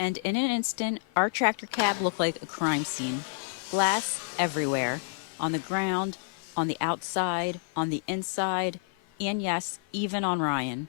and in an instant, our tractor cab looked like a crime scene. Glass everywhere, on the ground, on the outside, on the inside, and yes, even on Ryan.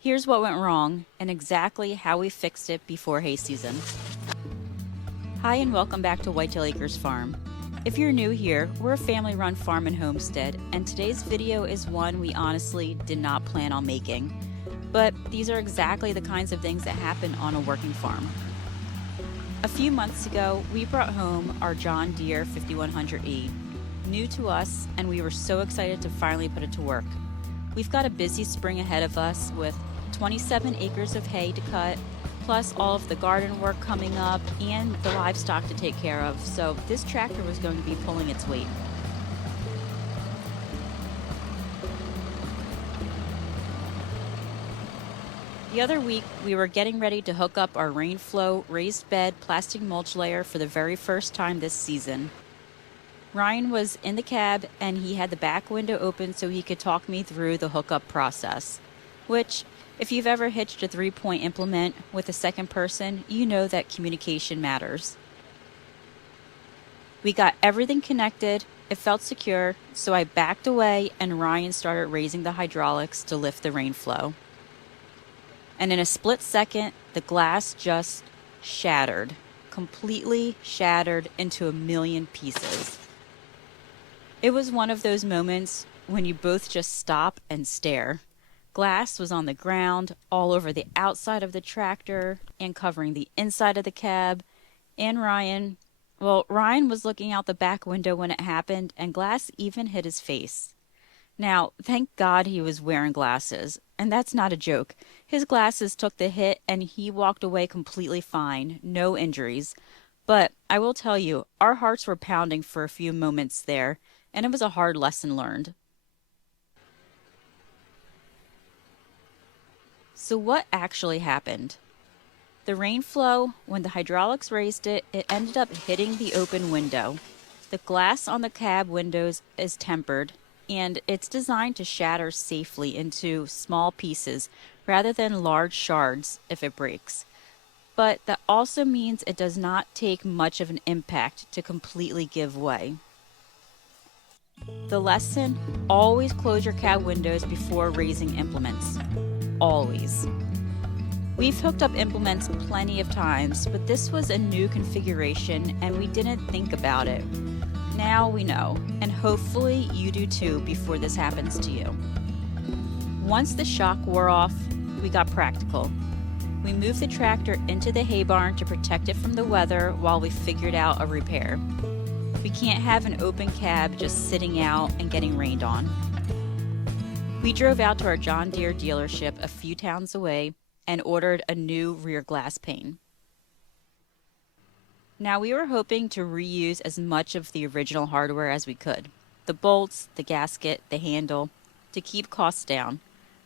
Here's what went wrong and exactly how we fixed it before hay season. Hi and welcome back to Whitetail Acres Farm. If you're new here, we're a family-run farm and homestead, and today's video is one we honestly did not plan on making. But these are exactly the kinds of things that happen on a working farm. A few months ago, we brought home our John Deere 5100E, new to us, and we were so excited to finally put it to work. We've got a busy spring ahead of us with 27 acres of hay to cut, plus all of the garden work coming up and the livestock to take care of, so this tractor was going to be pulling its weight. The other week, we were getting ready to hook up our Rain-Flo raised bed plastic mulch layer for the very first time this season. Ryan was in the cab and he had the back window open so he could talk me through the hookup process, which, if you've ever hitched a 3-point implement with a second person, you know that communication matters. We got everything connected, it felt secure, so I backed away and Ryan started raising the hydraulics to lift the Rain-Flo. And in a split second, the glass just shattered, completely shattered into a million pieces. It was one of those moments when you both just stop and stare. Glass was on the ground, all over the outside of the tractor, and covering the inside of the cab. And Ryan was looking out the back window when it happened, and glass even hit his face. Now, thank God he was wearing glasses, and that's not a joke. His glasses took the hit, and he walked away completely fine, no injuries. But I will tell you, our hearts were pounding for a few moments there, and it was a hard lesson learned. So what actually happened? The Rain-Flo, when the hydraulics raised it, it ended up hitting the open window. The glass on the cab windows is tempered, and it's designed to shatter safely into small pieces rather than large shards if it breaks. But that also means it does not take much of an impact to completely give way. The lesson: always close your cab windows before raising implements. Always. We've hooked up implements plenty of times, but this was a new configuration and we didn't think about it. Now we know, and hopefully you do too before this happens to you. Once the shock wore off, we got practical. We moved the tractor into the hay barn to protect it from the weather while we figured out a repair. We can't have an open cab just sitting out and getting rained on. We drove out to our John Deere dealership a few towns away and ordered a new rear glass pane. Now we were hoping to reuse as much of the original hardware as we could. The bolts, the gasket, the handle, to keep costs down.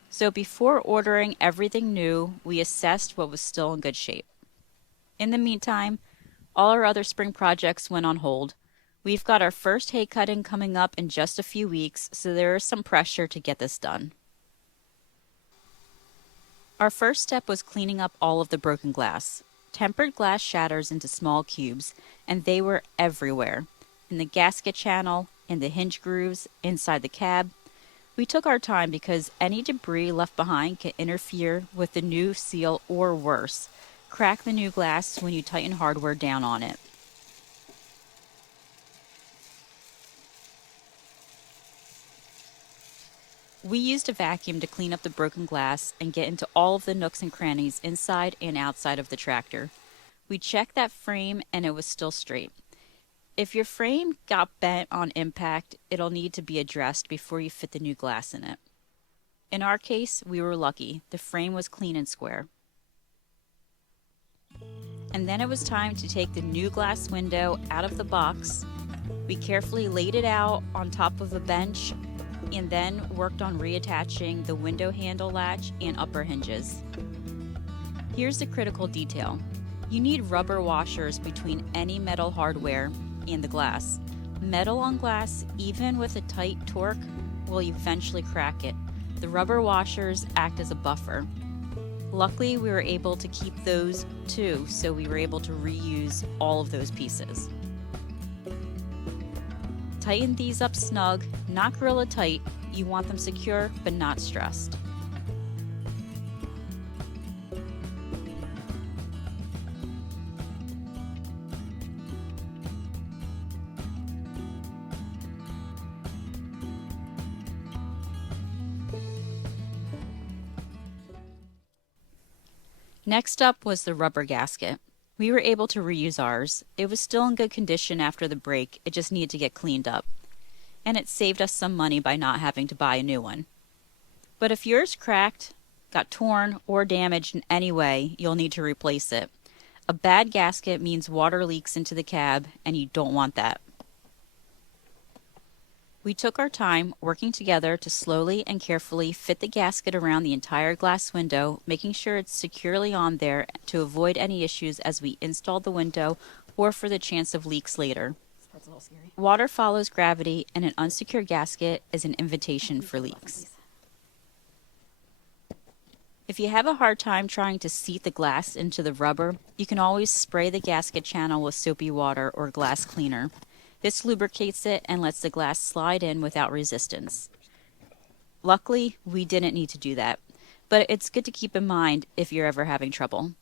So before ordering everything new, we assessed what was still in good shape. In the meantime, all our other spring projects went on hold. We've got our first hay cutting coming up in just a few weeks, so there is some pressure to get this done. Our first step was cleaning up all of the broken glass. Tempered glass shatters into small cubes, and they were everywhere. In the gasket channel, in the hinge grooves, inside the cab. We took our time because any debris left behind can interfere with the new seal or worse, crack the new glass when you tighten hardware down on it. We used a vacuum to clean up the broken glass and get into all of the nooks and crannies inside and outside of the tractor. We checked that frame and it was still straight. If your frame got bent on impact, it'll need to be addressed before you fit the new glass in it. In our case, we were lucky. The frame was clean and square. And then it was time to take the new glass window out of the box. We carefully laid it out on top of a bench and then worked on reattaching the window handle latch and upper hinges. Here's the critical detail. You need rubber washers between any metal hardware and the glass. Metal on glass, even with a tight torque, will eventually crack it. The rubber washers act as a buffer. Luckily, we were able to keep those too, so we were able to reuse all of those pieces. Tighten these up snug, not gorilla tight. You want them secure but not stressed. Next up was the rubber gasket. We were able to reuse ours. It was still in good condition after the break, it just needed to get cleaned up. And it saved us some money by not having to buy a new one. But if yours cracked, got torn, or damaged in any way, you'll need to replace it. A bad gasket means water leaks into the cab, and you don't want that. We took our time working together to slowly and carefully fit the gasket around the entire glass window, making sure it's securely on there to avoid any issues as we installed the window or for the chance of leaks later. That's a little scary. Water follows gravity, and an unsecure gasket is an invitation for leaks. If you have a hard time trying to seat the glass into the rubber, you can always spray the gasket channel with soapy water or glass cleaner. This lubricates it and lets the glass slide in without resistance. Luckily, we didn't need to do that, but it's good to keep in mind if you're ever having trouble.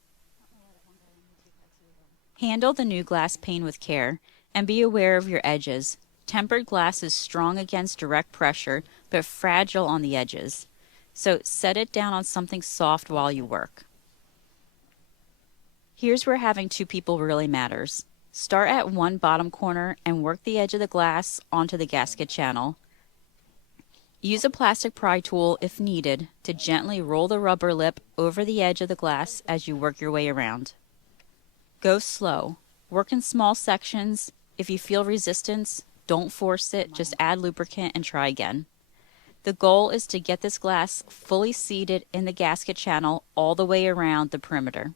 Handle the new glass pane with care and be aware of your edges. Tempered glass is strong against direct pressure, but fragile on the edges. So set it down on something soft while you work. Here's where having two people really matters. Start at one bottom corner and work the edge of the glass onto the gasket channel. Use a plastic pry tool if needed to gently roll the rubber lip over the edge of the glass as you work your way around. Go slow. Work in small sections. If you feel resistance, don't force it, just add lubricant and try again. The goal is to get this glass fully seated in the gasket channel all the way around the perimeter.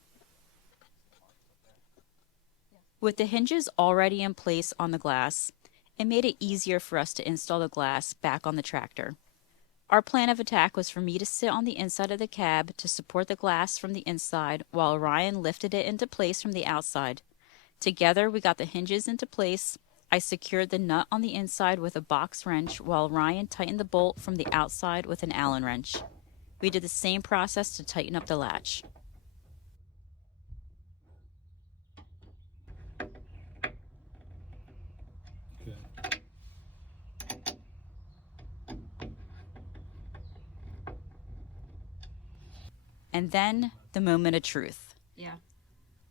With the hinges already in place on the glass, it made it easier for us to install the glass back on the tractor. Our plan of attack was for me to sit on the inside of the cab to support the glass from the inside while Ryan lifted it into place from the outside. Together we got the hinges into place. I secured the nut on the inside with a box wrench while Ryan tightened the bolt from the outside with an Allen wrench. We did the same process to tighten up the latch. And then the moment of truth. Yeah.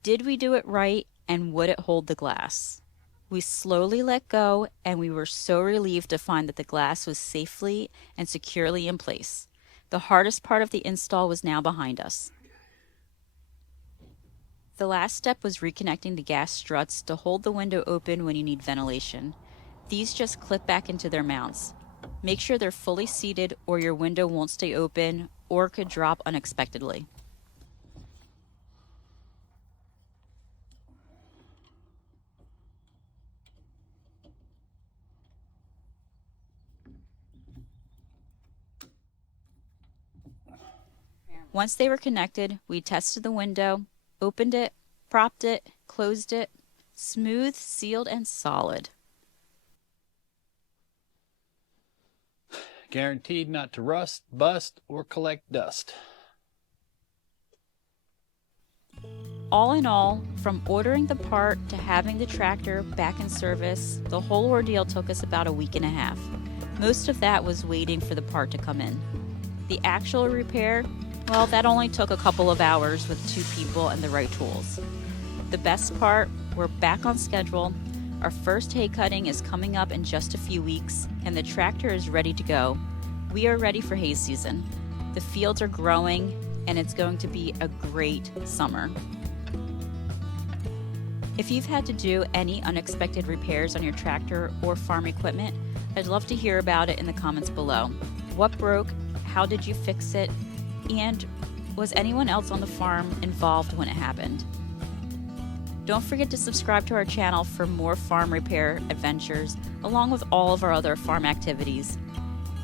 Did we do it right, and would it hold the glass? We slowly let go, and we were so relieved to find that the glass was safely and securely in place. The hardest part of the install was now behind us. The last step was reconnecting the gas struts to hold the window open when you need ventilation. These just clip back into their mounts. Make sure they're fully seated or your window won't stay open or could drop unexpectedly. Once they were connected, we tested the window, opened it, propped it, closed it, smooth, sealed, and solid. Guaranteed not to rust, bust, or collect dust. All in all, from ordering the part to having the tractor back in service, the whole ordeal took us about a week and a half. Most of that was waiting for the part to come in. The actual repair, well, that only took a couple of hours with two people and the right tools. The best part, we're back on schedule. Our first hay cutting is coming up in just a few weeks, and the tractor is ready to go. We are ready for hay season. The fields are growing, and it's going to be a great summer. If you've had to do any unexpected repairs on your tractor or farm equipment, I'd love to hear about it in the comments below. What broke? How did you fix it? And was anyone else on the farm involved when it happened? Don't forget to subscribe to our channel for more farm repair adventures, along with all of our other farm activities.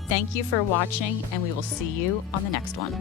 Thank you for watching, and we will see you on the next one.